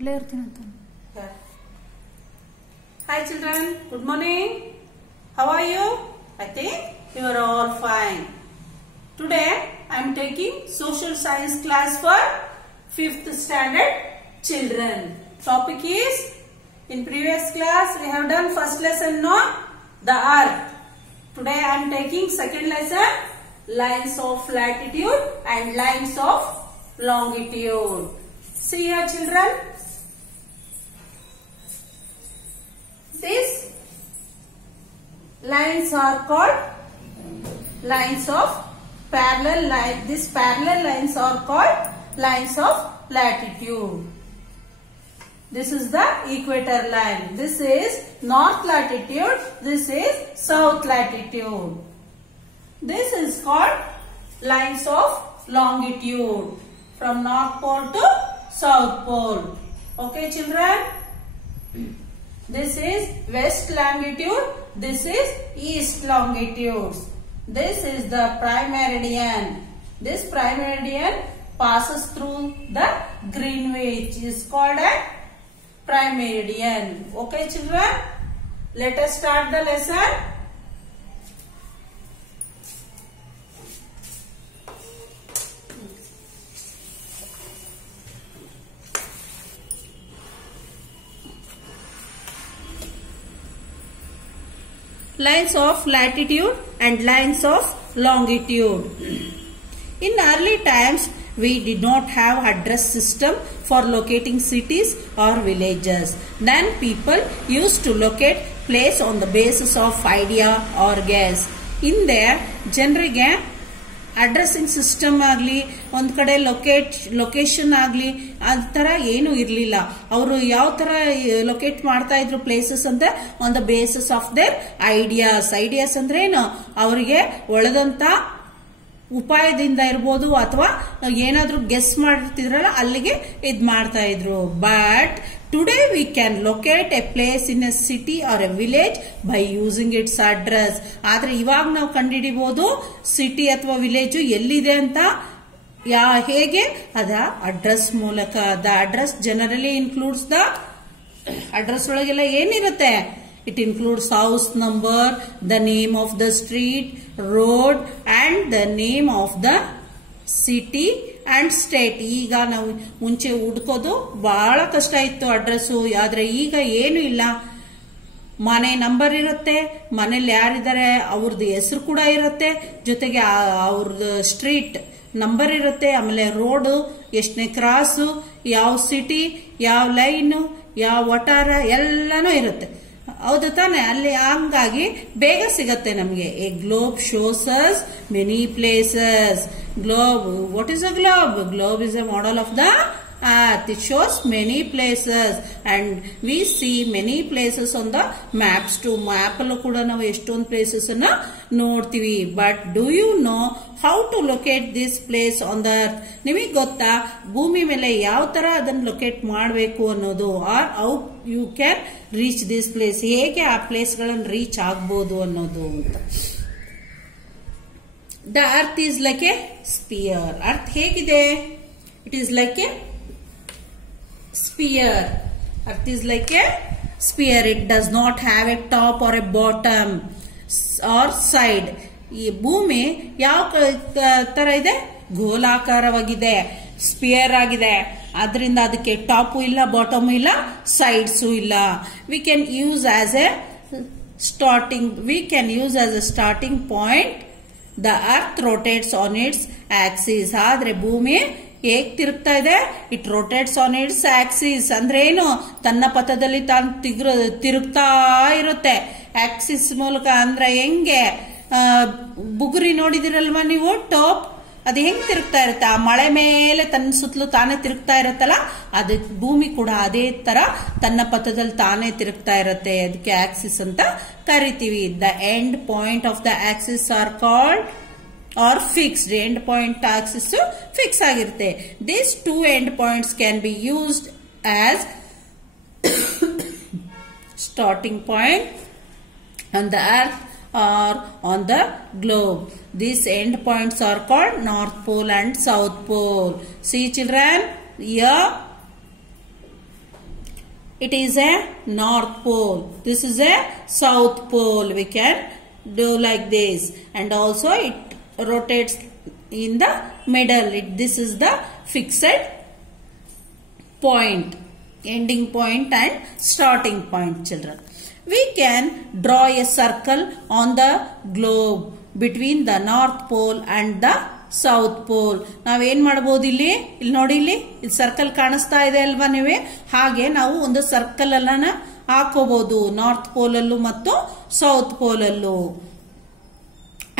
Hi children, good morning. How are you? I think you are all fine. Today I am taking social science class for 5th standard children. Topic is, in previous class we have done first lesson on the earth. Today I am taking second lesson, lines of latitude and lines of longitude. See here children, these lines are called lines of parallel line. These parallel lines are called lines of latitude. This is the equator line. This is north latitude. This is south latitude. This is called lines of longitude, from north pole to south pole. Okay children? This is west longitude. This is east longitude. This is the prime meridian. This prime meridian passes through the Greenwich. It is called a prime meridian. Okay children? Let us start the lesson. Lines of latitude and lines of longitude. In early times, we did not have address system for locating cities or villages. Then people used to locate place on the basis of idea or guess. In there, ಜನರಿಗೆ addressing system ಆಗಲಿ, ಒಂದ್ ಕಡೆ location ಆಗಲಿ, ಅದ್ ತರ ಏನು ಇರ್ಲಿಲ್ಲ. ಅವರು ಯಾವ ತರ ಲೊಕೇಟ್ ಮಾಡ್ತಾ ಇದ್ರು ಪ್ಲೇಸಸ್ ಅಂತ, on the basis of their ideas. Ideas ಅಂದ್ರೆ ಏನು, ಅವರಿಗೆ ಒಳದಂತ ಉಪಾಯದಿಂದ ಇರ್ಬೋದು, ಅಥವಾ ಏನಾದ್ರೂ ಗೆಸ್ ಮಾಡ್ತಿದ್ರಲ್ಲ ಅಲ್ಲಿಗೆ ಇದ್ ಮಾಡ್ತಾ ಇದ್ರು. But today we can locate a place in a city or a village by using its address. ಆದ್ರೆ ಇವಾಗ ನಾವು ಕಂಡುಹಿಡಿಬಹುದು ಸಿಟಿ ಅಥವಾ ವಿಲೇಜ್ ಎಲ್ಲಿದೆ ಅಂತ. ಹೇಗೆ? ಅದ ಅಡ್ರೆಸ್ ಮೂಲಕ. The address generally includes the, address ಒಳಗೆಲ್ಲ ಏನಿರುತ್ತೆ, it includes house number, the name of the street, road and the name of the city and state. ಈಗ ನಾವು ಮುಂಚೆ ಹುಡುಕೋದು ಬಹಳ ಕಷ್ಟ ಇತ್ತು ಅಡ್ರೆಸ್. ಆದ್ರೆ ಈಗ ಏನು ಇಲ್ಲ, ಮನೆ ನಂಬರ್ ಇರುತ್ತೆ, ಮನೇಲಿ ಯಾರಿದ್ದಾರೆ ಅವ್ರದ್ದು ಹೆಸರು ಕೂಡ ಇರುತ್ತೆ, ಜೊತೆಗೆ ಅವ್ರದ್ದು ಸ್ಟ್ರೀಟ್ ನಂಬರ್ ಇರುತ್ತೆ, ಆಮೇಲೆ ರೋಡ್ ಎಷ್ಟನೇ ಕ್ರಾಸು, ಯಾವ ಸಿಟಿ, ಯಾವ ಲೈನ್, ಯಾವ ವಟಾರ ಎಲ್ಲಾನು ಇರುತ್ತೆ. ಹೌದು ತಾನೆ? ಅಲ್ಲಿ ಹಂಗಾಗಿ ಬೇಗ ಸಿಗತ್ತೆ ನಮ್ಗೆ. A globe shows us many places. Globe. What is a globe? Globe is a model of the earth. It shows many places and we see many places on the maps too. Map allu kuda ನಾವು ಎಷ್ಟೊಂದು places ಅನ್ನ ನೋಡ್ತೀವಿ. But do you know how to locate this place on the earth? ನಿಮಗೆ ಗೊತ್ತಾ ಭೂಮಿ ಮೇಲೆ ಯಾವ ತರ ಅದನ್ನ ಲೊಕೇಟ್ ಮಾಡಬೇಕು ಅನ್ನೋದು? or how you can reach this place? ಹೇಗೆ ಆ ಪ್ಲೇಸ್ ಗಳನ್ನು ರೀಚ್ ಆಗಬಹುದು ಅನ್ನೋದು ಅಂತ. The earth is like a sphere. Earth ಹೇಗಿದೆ? It is like a sphere. Earth is like a sphere. It does not have a top or a bottom or side. ಈ ಭೂಮಿ ಯಾವ ತರ ಇದೆ? ಗೋಲಾಕಾರವಾಗಿದೆ, ಸ್ಪಿಯರ್ ಆಗಿದೆ. ಅದರಿಂದ ಅದಕ್ಕೆ ಟಾಪು ಇಲ್ಲ, ಬಾಟಮು ಇಲ್ಲ, ಸೈಡ್ಸು ಇಲ್ಲ. We can use as a starting point. The earth rotates on its axis. ಆದ್ರೆ ಭೂಮಿ ಹೇಗ್ ತಿರುಗ್ತಾ ಇದೆ? It rotates on its axis. ಅಂದ್ರೆ ಏನು? ತನ್ನ ಪಥದಲ್ಲಿ ತಾನು ತಿರುಗ್ತಾ ಇರುತ್ತೆ ಆಕ್ಸಿಸ್ ಮೂಲಕ. ಅಂದ್ರೆ ಹೆಂಗೆ? ಬುಗುರಿ ನೋಡಿದಿರಲ್ವಾ ನೀವು? ಟಾಪ್ ಅದು ಹೆಂಗ್ ತಿರುಗ್ತಾ ಇರುತ್ತೆ? ಆ ಮಳೆ ಮೇಲೆ ತನ್ನ ಸುತ್ತಲೂ ತಾನೇ ತಿರುಗ್ತಾ ಇರುತ್ತಲ್ಲ, ಅದು ಭೂಮಿ ಕೂಡ ಅದೇ ತರ ತನ್ನ ಪಥದಲ್ಲಿ ತಾನೇ ತಿರುಗ್ತಾ ಇರುತ್ತೆ. ಅದಕ್ಕೆ ಆಕ್ಸಿಸ್ ಅಂತ ಕರಿತೀವಿ. The end point of the axis are called are fixed. End point axis fix ಆಗಿರುತ್ತೆ. This two end points can be used as starting point on the earth or on the globe. These end points are called North Pole and South Pole. See children, here it is a north pole. This is a south pole. We can do like this, and also it rotates in the middle. This is the fixed point, ending point and starting point, children. We can draw a circle on the globe between the north pole and the south pole. ನಾವೇನ್ ಮಾಡಬಹುದು, ಇಲ್ಲಿ ನೋಡಿ, ಇಲ್ಲಿ circle ಕಾಣಿಸ್ತಾ ಇದೆ ಅಲ್ವಾ ನೀವೇ, ಹಾಗೆ ನಾವು ಒಂದು ಸರ್ಕಲ್ ಅನ್ನ ಹಾಕೋಬಹುದು ನಾರ್ತ್ ಪೋಲ್ ಅಲ್ಲೂ ಮತ್ತು ಸೌತ್ ಪೋಲ್ ಅಲ್ಲೂ.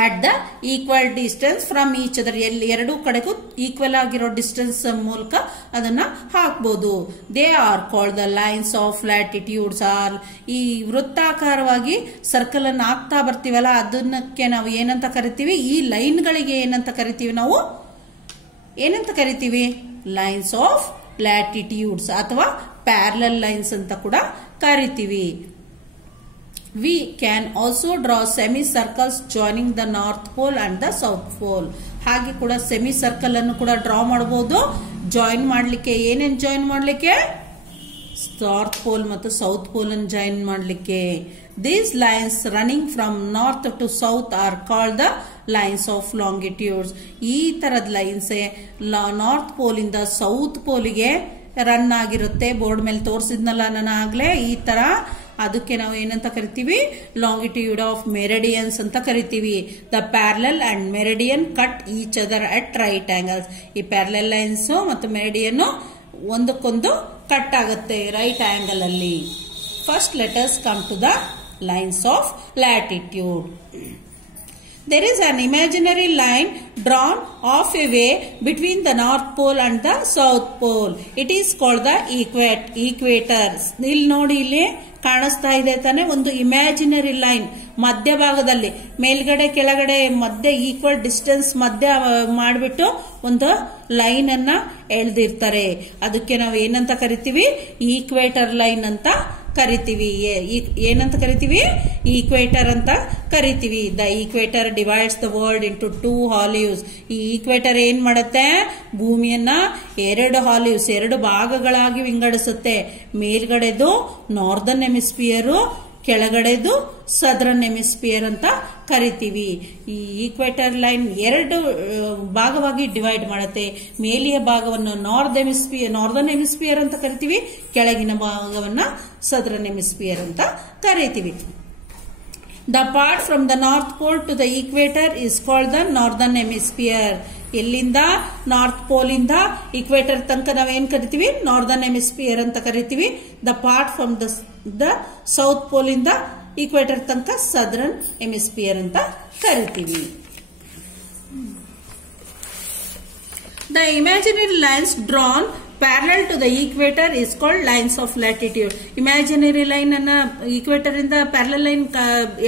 At the equal distance from each other, ಎಲ್ಲಿ ಎರಡೂ ಕಡೆಗೂ ಈಕ್ವಲ್ ಆಗಿರೋ ಡಿಸ್ಟೆನ್ಸ್ ಮೂಲಕ ಅದನ್ನ ಹಾಕಬಹುದು. They are called the lines of latitudes. Or ಈ ವೃತ್ತಾಕಾರವಾಗಿ ಸರ್ಕಲ್ ಅನ್ನು ಹಾಕ್ತಾ ಬರ್ತೀವಲ್ಲ, ಅದನ್ನಕ್ಕೆ ನಾವು ಏನಂತ ಕರಿತೀವಿ, ಈ ಲೈನ್ಗಳಿಗೆ ಏನಂತ ಕರಿತೀವಿ, ನಾವು ಏನಂತ ಕರಿತೀವಿ, ಲೈನ್ಸ್ ಆಫ್ ಲ್ಯಾಟಿಟ್ಯೂಡ್ಸ್ ಅಥವಾ ಪ್ಯಾರಲಲ್ ಲೈನ್ಸ್ ಅಂತ ಕೂಡ ಕರಿತೀವಿ. We can also draw semicircles joining the north pole and the south pole. ಹಾಗೆ ಕೂಡ ಸೆಮಿ ಸರ್ಕಲ್ ಅನ್ನು ಕೂಡ ಡ್ರಾ ಮಾಡಬಹುದು. ಜಾಯಿನ್ ಮಾಡಲಿಕ್ಕೆ ಏನೇನು ಜಾಯಿನ್ ಮಾಡಲಿಕ್ಕೆ, ನಾರ್ತ್ ಪೋಲ್ ಮತ್ತು ಸೌತ್ ಪೋಲ್ ಅನ್ನು ಜಾಯಿನ್ ಮಾಡಲಿಕ್ಕೆ. These lines running from north to south are called the lines of longitudes. ಈ ತರದ ಲೈನ್ಸ್ ನಾರ್ತ್ ಪೋಲ್ ಇಂದ ಸೌತ್ ಪೋಲಿಗೆ ರನ್ ಆಗಿರುತ್ತೆ. ಬೋರ್ಡ್ ಮೇಲೆ ತೋರಿಸಿದ್ನಲ್ಲ ನಾನು ಆಗ್ಲೇ, ಈ ತರ ಅದಕ್ಕೆ ನಾವು ಏನಂತ ಕರಿತೀವಿ, ಲಾಂಗಿಟ್ಯೂಡ್ ಆಫ್ ಮೆರಿಡಿಯನ್ಸ್ ಅಂತ ಕರಿತೀವಿ. The parallel and meridian cut each other at right angles. ಈ ಪ್ಯಾರಲಲ್ ಲೈನ್ಸ್ ಮತ್ತು ಮೆರಿಡಿಯನ್ ಒಂದಕ್ಕೊಂದು ಕಟ್ ಆಗುತ್ತೆ ರೈಟ್ ಆಂಗಲ್ ಅಲ್ಲಿ. First let us come to the lines of latitude. There is an imaginary line drawn off away between the North Pole and the South Pole. It is called the equator. ಇಲ್ಲಿ ನೋಡಿ, ಇಲ್ಲಿ ಕಾಣಿಸ್ತಾ ಇದೆ ತಾನೆ, ಒಂದು imaginary line ಮಧ್ಯಭಾಗದಲ್ಲಿ, ಮೇಲ್ಗಡೆ ಕೆಳಗಡೆ ಮಧ್ಯ ಈಕ್ವಲ್ ಡಿಸ್ಟೆನ್ಸ್ ಮಧ್ಯ ಮಾಡಿಬಿಟ್ಟು ಒಂದು ಲೈನ್ ಅನ್ನ ಎಳೆದಿರ್ತಾರೆ. ಅದಕ್ಕೆ ನಾವು ಏನಂತ ಕರಿತೀವಿ, ಈಕ್ವೇಟರ್ ಲೈನ್ ಅಂತ ಕರಿತೀವಿ. ಏನಂತ ಕರಿತೀವಿ, ಈಕ್ವೇಟರ್ ಅಂತ ಕರಿತೀವಿ. The equator divides the world into 2 ಹಾಲಿವ್ಸ್. ಈ ಈಕ್ವೇಟರ್ ಏನ್ ಮಾಡುತ್ತೆ, ಭೂಮಿಯನ್ನ 2 ಹಾಲಿವ್ಸ್, 2 ಭಾಗಗಳಾಗಿ ವಿಂಗಡಿಸುತ್ತೆ. ಮೇಲ್ಗಡೆದು ನಾರ್ದರ್ನ್ ಹೆಮಿಸ್ಫಿಯರ್, ಕೆಳಗಡೆದು ಸದರ್ನ್ ಹೆಮಿಸ್ಫಿಯರ್ ಅಂತ ಕರಿತೀವಿ. ಈ ಈಕ್ವೇಟರ್ ಲೈನ್ 2 ಭಾಗವಾಗಿ ಡಿವೈಡ್ ಮಾಡುತ್ತೆ. ಮೇಲಿಯ ಭಾಗವನ್ನು ನಾರ್ದರ್ನ್ ಹೆಮಿಸ್ಫಿಯರ್ ಅಂತ ಕರಿತೀವಿ, ಕೆಳಗಿನ ಭಾಗವನ್ನ ಸದರ್ನ್ ಹೆಮಿಸ್ಫಿಯರ್ ಅಂತ ಕರಿತೀವಿ. The part from the North Pole to the equator is called the Northern Hemisphere. ಎಲ್ಲಿಂದ, ನಾರ್ತ್ ಪೋಲ್ ಇಂದ ಇಕ್ವೇಟರ್ ತನಕ ನಾವೇನ್ ಕರಿತೀವಿ, ನಾರ್ದರ್ನ್ ಹೆಮಿಸ್ಫಿಯರ್ ಅಂತ ಕರಿತೀವಿ. The part from the south pole ಇಂದ ಇಕ್ವೇಟರ್ ತನಕ ಸದರ್ನ್ ಹೆಮಿಸ್ಫಿಯರ್ ಅಂತ ಕರಿತೀವಿ. The imaginary lines drawn parallel to the equator is called lines of latitude. Imaginary line ಅನ್ನ ಈಕ್ವೇಟರ್ ಇಂದ ಪ್ಯಾರಲಲ್ ಲೈನ್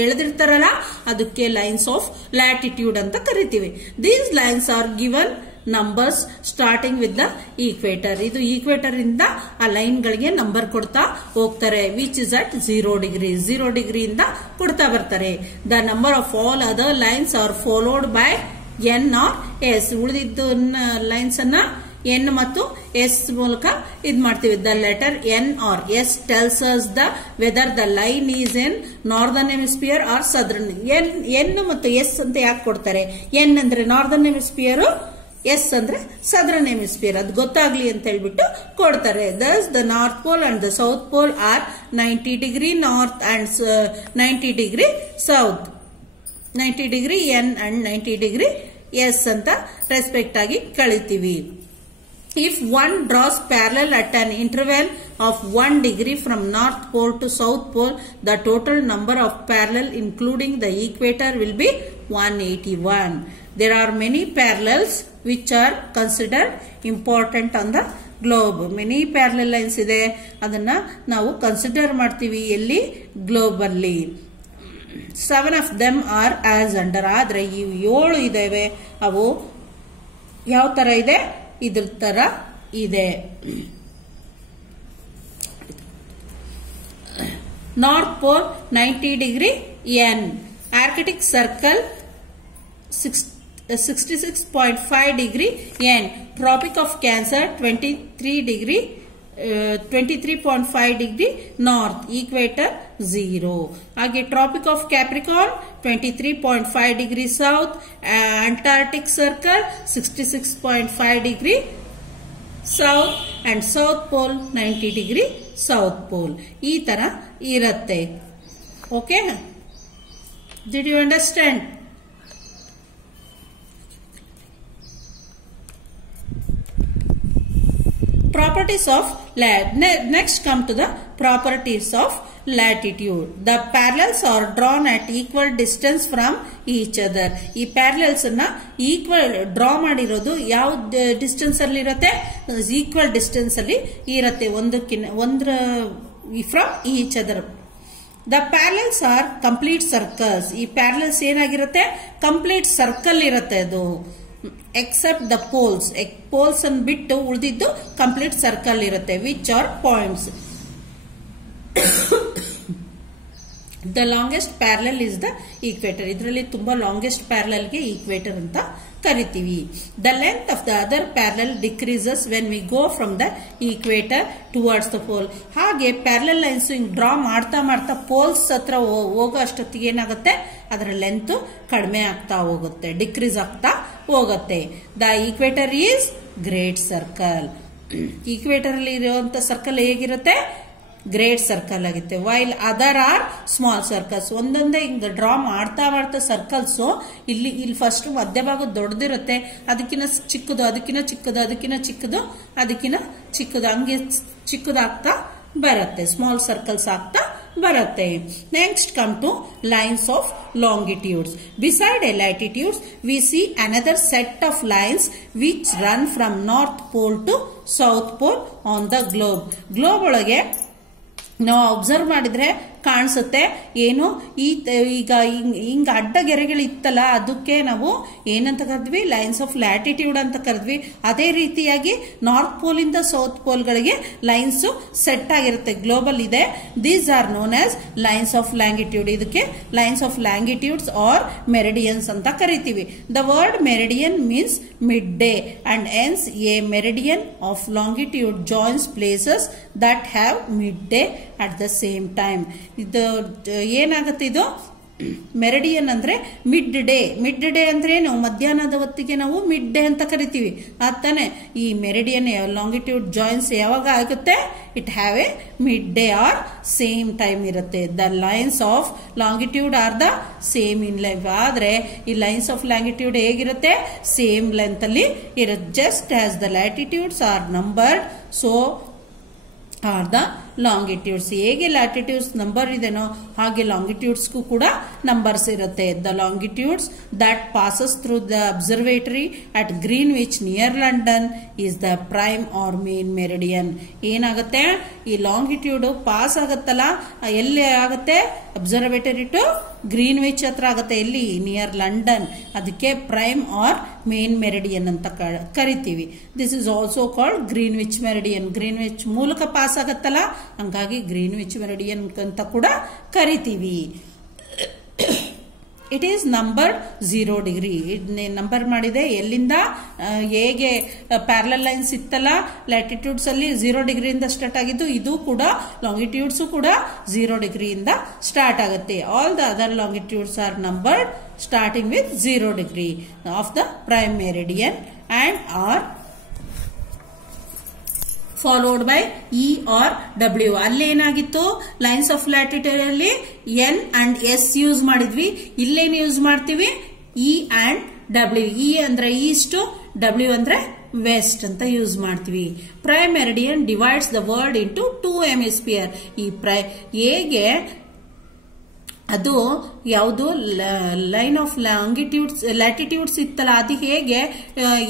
ಎಳೆದಿರ್ತಾರಲ್ಲ, ಅದಕ್ಕೆ ಲೈನ್ಸ್ ಆಫ್ ಲ್ಯಾಟಿಟ್ಯೂಡ್ ಅಂತ ಕರಿತೀವಿ. These lines are given numbers starting with the equator. ಇದು equator ಇಂದ ಆ line ಗಳಿಗೆ number ಕೊಡ್ತಾ ಹೋಗ್ತಾರೆ. Which is at 0 degree. 0 degree ಇಂದ ಕೊಡ್ತಾ ಬರ್ತಾರೆ. The number of all other lines are followed by N or S. ಉಳಿದಿದ್ದು ಲೈನ್ಸ್ ಅನ್ನ ಎನ್ ಮತ್ತು ಎಸ್ ಮೂಲಕ ಇದ್ ಮಾಡ್ತೀವಿ. The letter N or S tells us the whether the line is in northern hemisphere or southern. N ಮತ್ತು S ಅಂತ ಯಾಕೆ ಕೊಡ್ತಾರೆ, ಎನ್ ಅಂದ್ರೆ ನಾರ್ದರ್ನ್ ಹೆಮಿಸ್ಫಿಯರ್, ಎಸ್ ಅಂದ್ರೆ ಸದರ್ನ್ ಹೆಮಿಸ್ಫಿಯರ್, ಅದು ಗೊತ್ತಾಗ್ಲಿ ಅಂತ ಹೇಳ್ಬಿಟ್ಟು ಕೊಡ್ತಾರೆ. Thus the north pole and the south pole are 90 degree north and 90 degree south. 90 degree N and 90 degree S ಅಂತ ರೆಸ್ಪೆಕ್ಟ್ ಆಗಿ ಕಳಿತೀವಿ. If one draws parallel at an interval of 1 degree from North Pole to South Pole, the total number of parallel including the equator will be 181. There are many parallels which are considered important on the globe. Many parallel lines ಇದೆ, ಅದನ್ನ ನಾವು consider ಮಾಡ್ತೀವಿ ಎಲ್ಲಿ, globe ಅಲ್ಲಿ. 7 of them are as under. ಆದ್ರೆ ಈ 7 ಇದಾವೆ, ಅವು ಯಾವ ತರ ಇದೆ, ಇದ್ರ ತರ ಇದೆ. North pole 90 degree N, Arctic Circle 66.5 degree N, Tropic of Cancer 23 degree 23.5 degree north, equator 0. ಹಾಗೆ Tropic of Capricorn 23.5 degree south, Antarctic circle 66.5 degree south and South Pole 90 degree South Pole. ಈ ತರ ಇರುತ್ತೆ. Okay, did you understand? Properties of next come to the properties of latitude. The parallels are drawn at equal distance from each other. ಈ parallels ಅನ್ನ equal draw ಮಾಡಿರೋದು ಯಾವ distance ಅಲ್ಲಿ ಇರುತ್ತೆ? Equal distance ಅಲ್ಲಿ ಇರುತ್ತೆ, ಒಂದ್ರ from each other. The parallels are complete circles. ಈ parallels ಏನಾಗಿರುತ್ತೆ? ಕಂಪ್ಲೀಟ್ ಸರ್ಕಲ್ ಇರುತ್ತೆ ಅದು. ಎಕ್ಸೆಪ್ಟ್ ದ ಪೋಲ್ಸ್, ಪೋಲ್ಸ್ ಅನ್ನು ಬಿಟ್ಟು ಉಳಿದಿದ್ದು ಕಂಪ್ಲೀಟ್ ಸರ್ಕಲ್ ಇರುತ್ತೆ. Which are points. The longest parallel is the equator. ಇದರಲ್ಲಿ ತುಂಬಾ ಲಾಂಗೆಸ್ಟ್ ಪ್ಯಾರಲಲ್ ಗೆ ಈಕ್ವೇಟರ್ ಅಂತ ಕರಿತೀವಿ. The length of the other parallel decreases when we go from the equator towards the pole. ಹಾಗೆ ಪ್ಯಾರಲಲ್ ಲೈನ್ಸ್ ಡ್ರಾ ಮಾಡ್ತಾ ಮಾಡ್ತಾ poles ಹತ್ರ ಹೋಗೋ ಅಷ್ಟೊತ್ತಿಗೆ ಏನಾಗುತ್ತೆ? ಅದರ ಲೆಂತ್ ಕಡಿಮೆ ಆಗ್ತಾ ಹೋಗುತ್ತೆ, ಡಿಕ್ರೀಸ್ ಆಗ್ತಾ ಹೋಗುತ್ತೆ. The equator is great circle. Equator ಅಲ್ಲಿ ಇರುವಂತ ಸರ್ಕಲ್ ಹೇಗಿರುತ್ತೆ? ಗ್ರೇಟ್ ಸರ್ಕಲ್ ಆಗುತ್ತೆ. While other are small circles. ಒಂದೊಂದೇ ಹಿಂಗ ಡ್ರಾ ಮಾಡ್ತಾ ಮಾಡ್ತಾ ಸರ್ಕಲ್ಸ್ ಇಲ್ಲಿ ಫಸ್ಟ್ ಮಧ್ಯಭಾಗ ದೊಡ್ಡದಿರುತ್ತೆ, ಅದಕ್ಕಿಂತ ಚಿಕ್ಕದು, ಅದಕ್ಕಿಂತ ಚಿಕ್ಕದು, ಅದಕ್ಕಿಂತ ಚಿಕ್ಕದು, ಅದಕ್ಕಿಂತ ಚಿಕ್ಕದು, ಹಂಗೆ ಚಿಕ್ಕದಾಗ್ತಾ ಬರುತ್ತೆ. ಸ್ಮಾಲ್ ಸರ್ಕಲ್ಸ್ ಆಗ್ತಾ ಬರುತ್ತೆ. Next come to lines of longitudes. Beside a latitudes we see another set of lines which run from north pole to south pole on the globe. Globe ಒಳಗೆ ನಾವು ಅಬ್ಸರ್ವ್ ಮಾಡಿದ್ರೆ ಕಾಣಿಸುತ್ತೆ ಏನು, ಈಗ ಹಿಂಗ ಅಡ್ಡ ಗೆರೆಗಳು ಇತ್ತಲ್ಲ, ಅದಕ್ಕೆ ನಾವು ಏನಂತ ಕರೆದ್ವಿ? ಲೈನ್ಸ್ ಆಫ್ ಲ್ಯಾಟಿಟ್ಯೂಡ್ ಅಂತ ಕರೆದ್ವಿ. ಅದೇ ರೀತಿಯಾಗಿ ನಾರ್ತ್ ಪೋಲ್ ಇಂದ ಸೌತ್ ಪೋಲ್ ಗಳಿಗೆ ಲೈನ್ಸ್ ಸೆಟ್ ಆಗಿರುತ್ತೆ, ಗ್ಲೋಬಲ್ ಇದೆ. These are known as lines of longitude. ಇದಕ್ಕೆ lines of longitudes are meridians ಅಂತ ಕರಿತೀವಿ. The word meridian means midday and ends a meridian of longitude joins places that have midday at the same time. ಇದು ಏನಾಗುತ್ತೆ? ಇದು meridian ಅಂದ್ರೆ mid day. Mid day ಅಂದ್ರೆ ಏನು? ಮಧ್ಯಾಹ್ನದ ಹೊತ್ತಿಗೆ ನಾವು ಮಿಡ್ ಡೇ ಅಂತ ಕರಿತೀವಿ. ತಾನೆ ಈ ಮೆರಿಡಿಯನ್ ಲಾಂಗಿಟ್ಯೂಡ್ ಜಾಯಿನ್ಸ್ ಯಾವಾಗ ಆಗುತ್ತೆ? It have a midday or same time ಇರುತ್ತೆ. The lines of longitude are the same in length. ಆದ್ರೆ ಈ ಲೈನ್ಸ್ ಆಫ್ ಲ್ಯಾಂಗಿಟ್ಯೂಡ್ ಹೇಗಿರುತ್ತೆ? ಸೇಮ್ ಲೆಂತ್ ಅಲ್ಲಿ ಇರುತ್ತೆ. Just as the latitudes are numbered, so are the longitudes. ಹೇಗೆ latitudes number ಇದೆನೋ ಹಾಗೆ ಲಾಂಗಿಟ್ಯೂಡ್ಸ್ಗೂ ಕೂಡ ನಂಬರ್ಸ್ ಇರುತ್ತೆ. The longitudes that passes through the observatory at Greenwich near London is the prime or main meridian. ಏನಾಗುತ್ತೆ? ಈ ಲಾಂಗಿಟ್ಯೂಡ್ ಪಾಸ್ ಆಗುತ್ತಲ್ಲ, ಎಲ್ಲಿ ಆಗುತ್ತೆ? ಅಬ್ಸರ್ವೇಟರಿ ಟು ಗ್ರೀನ್ವಿಚ್ ಹತ್ರ ಆಗುತ್ತೆ. ಎಲ್ಲಿ? Near London. ಅದಕ್ಕೆ ಪ್ರೈಮ್ ಆರ್ ಮೇನ್ ಮೆರಿಡಿಯನ್ ಅಂತ ಕರಿತೀವಿ. This is also called Greenwich meridian. Greenwich ಮೂಲಕ ಪಾಸ್ ಆಗತ್ತಲ್ಲ, ಹಂಗಾಗಿ ಗ್ರೀನ್ವಿಚ್ ಮೆರಿಡಿಯನ್ ಅಂತ ಕೂಡ ಕರಿತೀವಿ. It is number 0 degree. Number ಮಾಡಿದೆ ಎಲ್ಲಿಂದ? ಹೇಗೆ ಪ್ಯಾರಲಲ್ ಲೈನ್ಸ್ ಇತ್ತಲ್ಲ ಲ್ಯಾಟಿಟ್ಯೂಡ್ಸ್ ಅಲ್ಲಿ 0 ಡಿಗ್ರಿಯಿಂದ ಸ್ಟಾರ್ಟ್ ಆಗಿದ್ದು, ಇದು ಕೂಡ ಲಾಂಗಿಟ್ಯೂಡ್ಸ್ ಕೂಡ 0 ಡಿಗ್ರಿಯಿಂದ ಸ್ಟಾರ್ಟ್ ಆಗುತ್ತೆ. All the other longitudes are numbered starting with 0 degree of the prime meridian and are followed by E or W. ಅಲ್ಲಿ ಏನಾಗಿತ್ತು? ಲೈನ್ಸ್ ಆಫ್ ಲ್ಯಾಟಿಟ್ಯೂಡ್ ಅಲ್ಲಿ ಎನ್ ಅಂಡ್ ಎಸ್ ಯೂಸ್ ಮಾಡಿದ್ವಿ. ಇಲ್ಲೇನು ಯೂಸ್ ಮಾಡ್ತೀವಿ? E and W. ಇ ಅಂದ್ರೆ east, W ಅಂದ್ರೆ west ಅಂತ use ಮಾಡ್ತೀವಿ. Prime meridian divides the world into 2 hemisphere. ಈ ಹೇಗೆ ಅದು ಯಾವುದು ಲೈನ್ ಆಫ್ ಲಾಂಗಿಟ್ಯೂಡ್ಸ್ ಲ್ಯಾಟಿಟ್ಯೂಡ್ಸ್ ಇತ್ತಲ್ಲ, ಅದು ಹೇಗೆ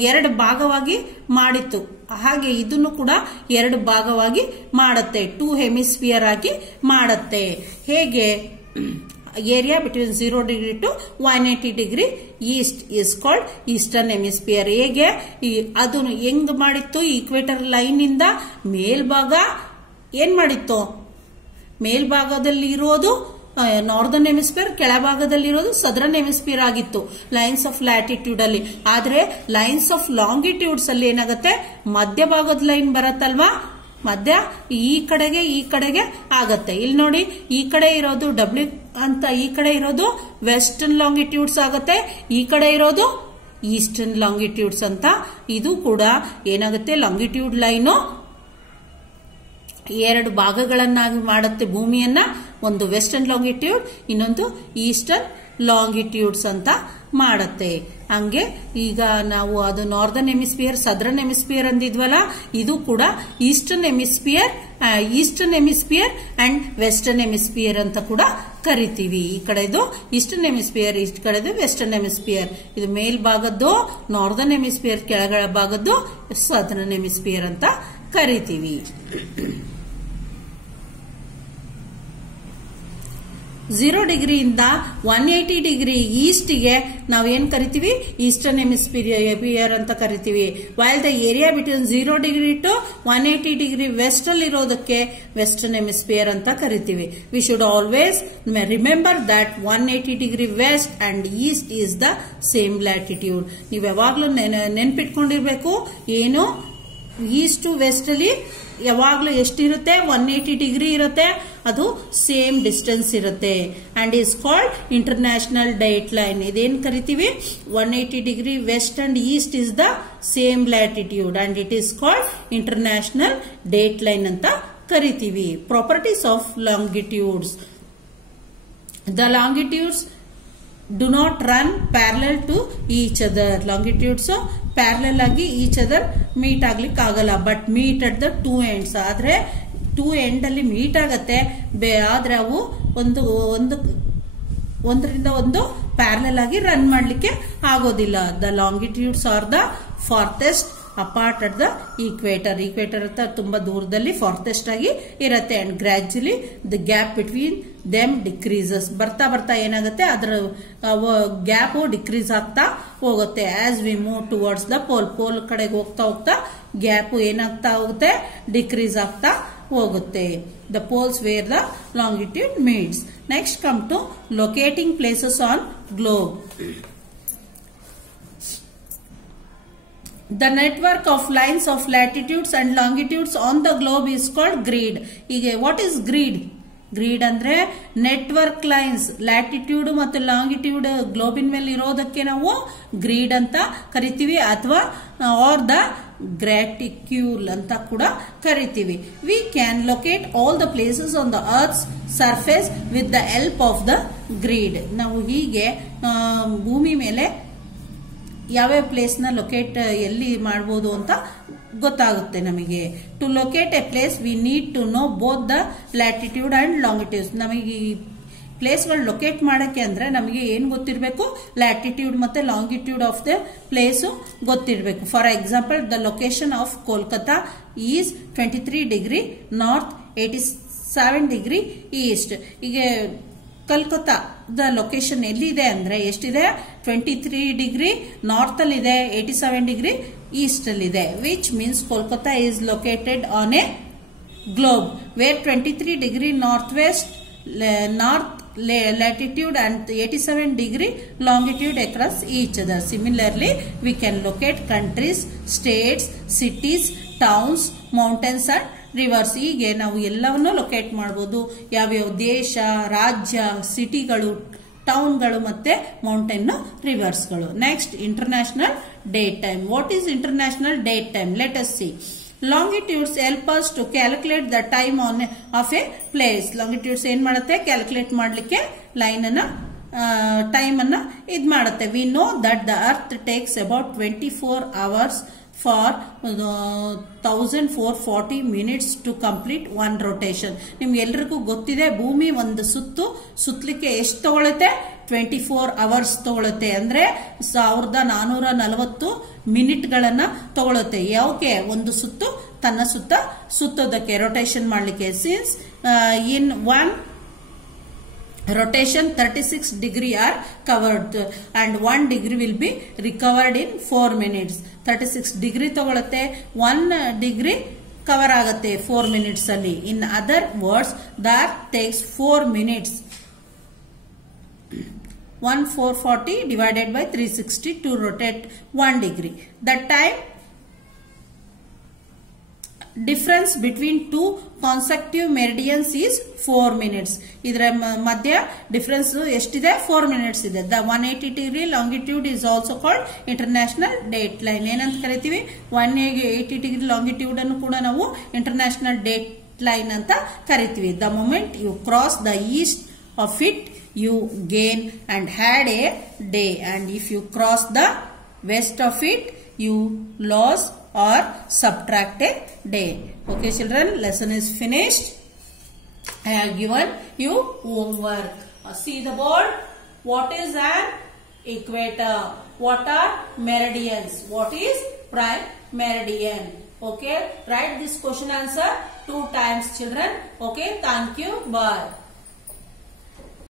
2 ಭಾಗವಾಗಿ ಮಾಡಿತ್ತು, ಹಾಗೆ ಇದನ್ನು ಕೂಡ 2 ಭಾಗವಾಗಿ ಮಾಡುತ್ತೆ. 2 ಹೆಮಿಸ್ಫಿಯರ್ ಆಗಿ ಮಾಡುತ್ತೆ. ಹೇಗೆ? Area between 0 degree to 180 degree east is called eastern hemisphere. ಹೇಗೆ ಅದು ಹೆಂಗ್ ಮಾಡಿತ್ತು? ಈಕ್ವೇಟರ್ ಲೈನ್ ಇಂದ ಮೇಲ್ಭಾಗ ಏನ್ ಮಾಡಿತ್ತು? ಮೇಲ್ಭಾಗದಲ್ಲಿ ಇರೋದು ನಾರ್ದರ್ನ್ ಹೆಮಿಸ್ಫಿಯರ್, ಕೆಳಭಾಗದಲ್ಲಿರೋದು ಸದರ್ನ್ ಹೆಮಿಸ್ಫಿಯರ್ ಆಗಿತ್ತು ಲೈನ್ಸ್ ಆಫ್ ಲ್ಯಾಟಿಟ್ಯೂಡ್ ಅಲ್ಲಿ. ಆದ್ರೆ ಲೈನ್ಸ್ ಆಫ್ ಲಾಂಗಿಟ್ಯೂಡ್ಸ್ ಅಲ್ಲಿ ಏನಾಗುತ್ತೆ? ಮಧ್ಯಭಾಗದ ಲೈನ್ ಬರತ್ತಲ್ವಾ, ಮಧ್ಯ ಈ ಕಡೆಗೆ ಆಗತ್ತೆ. ಇಲ್ಲಿ ನೋಡಿ, ಈ ಕಡೆ ಇರೋದು ಡಬ್ಲ್ಯೂ ಅಂತ, ಈ ಕಡೆ ಇರೋದು ವೆಸ್ಟರ್ನ್ ಲಾಂಗಿಟ್ಯೂಡ್ಸ್ ಆಗತ್ತೆ, ಈ ಕಡೆ ಇರೋದು ಈಸ್ಟರ್ನ್ ಲಾಂಗಿಟ್ಯೂಡ್ಸ್ ಅಂತ. ಇದು ಕೂಡ ಏನಾಗುತ್ತೆ, ಲಾಂಗಿಟ್ಯೂಡ್ ಲೈನು ಎರಡು ಭಾಗಗಳನ್ನಾಗಿ ಮಾಡುತ್ತೆ ಭೂಮಿಯನ್ನ. ಒಂದು ವೆಸ್ಟರ್ನ್ ಲಾಂಗಿಟ್ಯೂಡ್, ಇನ್ನೊಂದು ಈಸ್ಟರ್ನ್ ಲಾಂಗಿಟ್ಯೂಡ್ಸ್ ಅಂತ ಮಾಡುತ್ತೆ. ಹಂಗೆ ಈಗ ನಾವು ಅದು ನಾರ್ದರ್ನ್ ಹೆಮಿಸ್ಫಿಯರ್, ಸದರ್ನ್ ಹೆಮಿಸ್ಫಿಯರ್ ಅಂದಿದ್ವಲ್ಲ, ಇದು ಕೂಡ eastern hemisphere and western hemisphere ಅಂತ ಕೂಡ ಕರಿತೀವಿ. ಈ ಕಡೆದು ಈಸ್ಟರ್ನ್ ಹೆಮಿಸ್ಫಿಯರ್, ಈ ಕಡೆದು ವೆಸ್ಟರ್ನ್ ಹೆಮಿಸ್ಫಿಯರ್. ಇದು ಮೇಲ್ಭಾಗದ್ದು ನಾರ್ದರ್ನ್ ಹೆಮಿಸ್ಫಿಯರ್, ಕೆಳಗಡೆ ಭಾಗದ್ದು ಸದರ್ನ್ ಹೆಮಿಸ್ಫಿಯರ್ ಅಂತ ಕರಿತೀವಿ. 0 ಡಿಗ್ರಿಯಿಂದ 180 ಡಿಗ್ರಿ ಈಸ್ಟ್ಗೆ ನಾವೇನ್ ಕರಿತೀವಿ, ಈಸ್ಟರ್ನ್ ಹೆಮಿಸ್ಫಿಯರ್ ಅಂತ ಕರಿತೀವಿ. While the area between 0 degree to 180 degree west ಅಲ್ಲಿ ಇರೋದಕ್ಕೆ ವೆಸ್ಟರ್ನ್ ಹೆಮಿಸ್ಫಿಯರ್ ಅಂತ ಕರಿತೀವಿ. We should always remember that 180 degree west and east is the same latitude. ನೀವು ಯಾವಾಗ್ಲೂ ನೆನ್ಪಿಟ್ಕೊಂಡಿರ್ಬೇಕು, ಏನು ಈಸ್ಟ್ ಟು ವೆಸ್ಟ್ ಅಲ್ಲಿ ಯಾವಾಗ್ಲೂ ಎಷ್ಟಿರುತ್ತೆ, 180 ಡಿಗ್ರಿ ಇರುತ್ತೆ, ಅದು ಸೇಮ್ ಡಿಸ್ಟೆನ್ಸ್ ಇರುತ್ತೆ. And is called international date line. ಇದೇನ್ ಕರಿತೀವಿ, 180 degree west and east is the same latitude and it is called international date line ಅಂತ ಕರಿತೀವಿ. Properties of longitudes. The longitudes do not run parallel to each other. Longitudes parallel ಆಗಿ each other meet ಆಗ್ಲಿಕ್ಕೆ ಆಗಲ್ಲ, but meet at the two ends. ಆದ್ರೆ two end ಅಲ್ಲಿ meet ಆಗತ್ತೆ, ಆದ್ರೆ ಅವು ಒಂದರಿಂದ ಒಂದು ಪ್ಯಾರಲಲ್ ಆಗಿ ರನ್ ಮಾಡ್ಲಿಕ್ಕೆ ಆಗೋದಿಲ್ಲ. The longitudes are the farthest apart at the equator. Equator ಅಂತ ತುಂಬಾ ದೂರದಲ್ಲಿ ಫಾರ್ತೆಸ್ಟ್ ಆಗಿ ಇರುತ್ತೆ. And gradually the gap between them decreases. ಬರ್ತಾ ಬರ್ತಾ ಏನಾಗುತ್ತೆ, ಅದರ ಗ್ಯಾಪ್ ಡಿಕ್ರೀಸ್ ಆಗ್ತಾ ಹೋಗುತ್ತೆ. As we move towards the pole, pole ಕಡೆಗೆ ಹೋಗ್ತಾ ಹೋಗ್ತಾ ಗ್ಯಾಪ್ ಏನಾಗ್ತಾ ಹೋಗುತ್ತೆ, ಡಿಕ್ರೀಸ್ ಆಗ್ತಾ ಹೋಗುತ್ತೆ. The poles where the longitude meets. Next come to locating places on globe. The network of lines of latitudes and longitudes on the globe is called grid. ಈಗ what is grid? Greed ಅಂದ್ರೆ network lines, latitude ಮತ್ತು longitude globin ಮೇಲೆ ಇರೋದಕ್ಕೆ ನಾವು greed ಅಂತ ಕರಿತೀವಿ, ಅಥವಾ are the ಗ್ರಾಟಿಕ್ಯೂಲ್ ಅಂತ ಕೂಡ ಕರಿತೀವಿ. We can locate all the places on the earth's surface with the help of the grid. ನಾವು ಹೀಗೆ ಭೂಮಿ ಮೇಲೆ ಯಾವ್ಯಾವ ಪ್ಲೇಸ್ ನ ಲೊಕೇಟ್ ಎಲ್ಲಿ ಮಾಡಬಹುದು ಅಂತ ಗೊತ್ತಾಗುತ್ತೆ ನಮಗೆ. To locate a place we need to know both the latitude and longitudes. ನಮಗೆ ಈ ಪ್ಲೇಸ್ಗಳು ಲೊಕೇಟ್ ಮಾಡಕ್ಕೆ ಅಂದ್ರೆ ನಮಗೆ ಏನ್ ಗೊತ್ತಿರಬೇಕು, ಲ್ಯಾಟಿಟ್ಯೂಡ್ ಮತ್ತೆ ಲಾಂಗಿಟ್ಯೂಡ್ ಆಫ್ ದ ಪ್ಲೇಸ್ ಗೊತ್ತಿರಬೇಕು. For example, the location of Kolkata is 23 degree north, 87 degree East. ಈಗ ಕಲ್ಕತ್ತಾ ದ ಲೊಕೇಶನ್ ಎಲ್ಲಿದೆ ಅಂದ್ರೆ ಎಷ್ಟಿದೆ, 23 ಡಿಗ್ರಿ ನಾರ್ತ್ ಅಲ್ಲಿ ಇದೆ, 87 ಡಿಗ್ರಿ ಈಸ್ಟ್ ಅಲ್ಲಿ ಇದೆ. Which means Kolkata is located on a globe where 23 degree north west north latitude and 87 degree longitude across each other. Similarly, we can locate countries, states, cities, towns, mountains and rivers. ಹೀಗೆ ನಾವು ಎಲ್ಲವನ್ನೂ locate ಮಾಡಬಹುದು. ಯಾವ್ಯಾವ ದೇಶ, ರಾಜ್ಯ, ಸಿಟಿಗಳು, ಟೌನ್ಗಳು ಮತ್ತೆ ಮೌಂಟೇನ್ ರಿವರ್ಸ್ಗಳು. Next, international date time. What is international date time? Let us see. Longitudes help us to calculate the time of a place. Longitudes ಏನ್ ಮಾಡುತ್ತೆ, ಕ್ಯಾಲ್ಕುಲೇಟ್ ಮಾಡ್ಲಿಕ್ಕೆ ಲೈನ್ ಅನ್ನ ಟೈಮ್ ಅನ್ನ ಇದ್ ಮಾಡುತ್ತೆ. We know that the earth takes about 24 hours for 1440 minutes to complete one rotation. ನಿಮ್ಗೆ ಎಲ್ರಿಗೂ ಗೊತ್ತಿದೆ, ಭೂಮಿ ಒಂದು ಸುತ್ತಲಿಕ್ಕೆ ಎಷ್ಟು ತಗೊಳುತ್ತೆ, 24 hours ತಗೊಳುತ್ತೆ. ಅಂದ್ರೆ 1440 ಮಿನಿಟ್ಗಳನ್ನ ತಗೊಳುತ್ತೆ. ಯಾಕೆ? ಒಂದು ಸುತ್ತು ತನ್ನ ಸುತ್ತೋದಕ್ಕೆ, ರೊಟೇಷನ್ ಮಾಡ್ಲಿಕ್ಕೆ. Since in one rotation 36 degree are covered and 1 degree will be recovered in 4 minutes. 36 degree ತಗೊಳುತ್ತೆ, 1 degree ಕವರ್ ಆಗುತ್ತೆ 4 minutes ಅಲ್ಲಿ. In other words, the earth takes 4 minutes 1440 divided by 360 to rotate 1 degree. The time difference between two consecutive meridians is 4 minutes. ಇದರ ಮಧ್ಯ difference ಎಷ್ಟಿದೆ 4 minutes ಇದೆ. The 180 degree longitude is also called international date line. ಏನಂತ ಕರಿತೀವಿ 180 degree longitude ಅನ್ನು ಕೂಡ ನಾವು international date line ಅಂತ ಕರಿತೀವಿ. The moment you cross the east of it, you gain and had a day, and if you cross the west of it, you lose or subtract a day. Okay children, lesson is finished. I have given you homework. See the board. What is an equator? What are meridians? What is prime meridian? Okay, write this question answer 2 times children. Okay, thank you. Bye.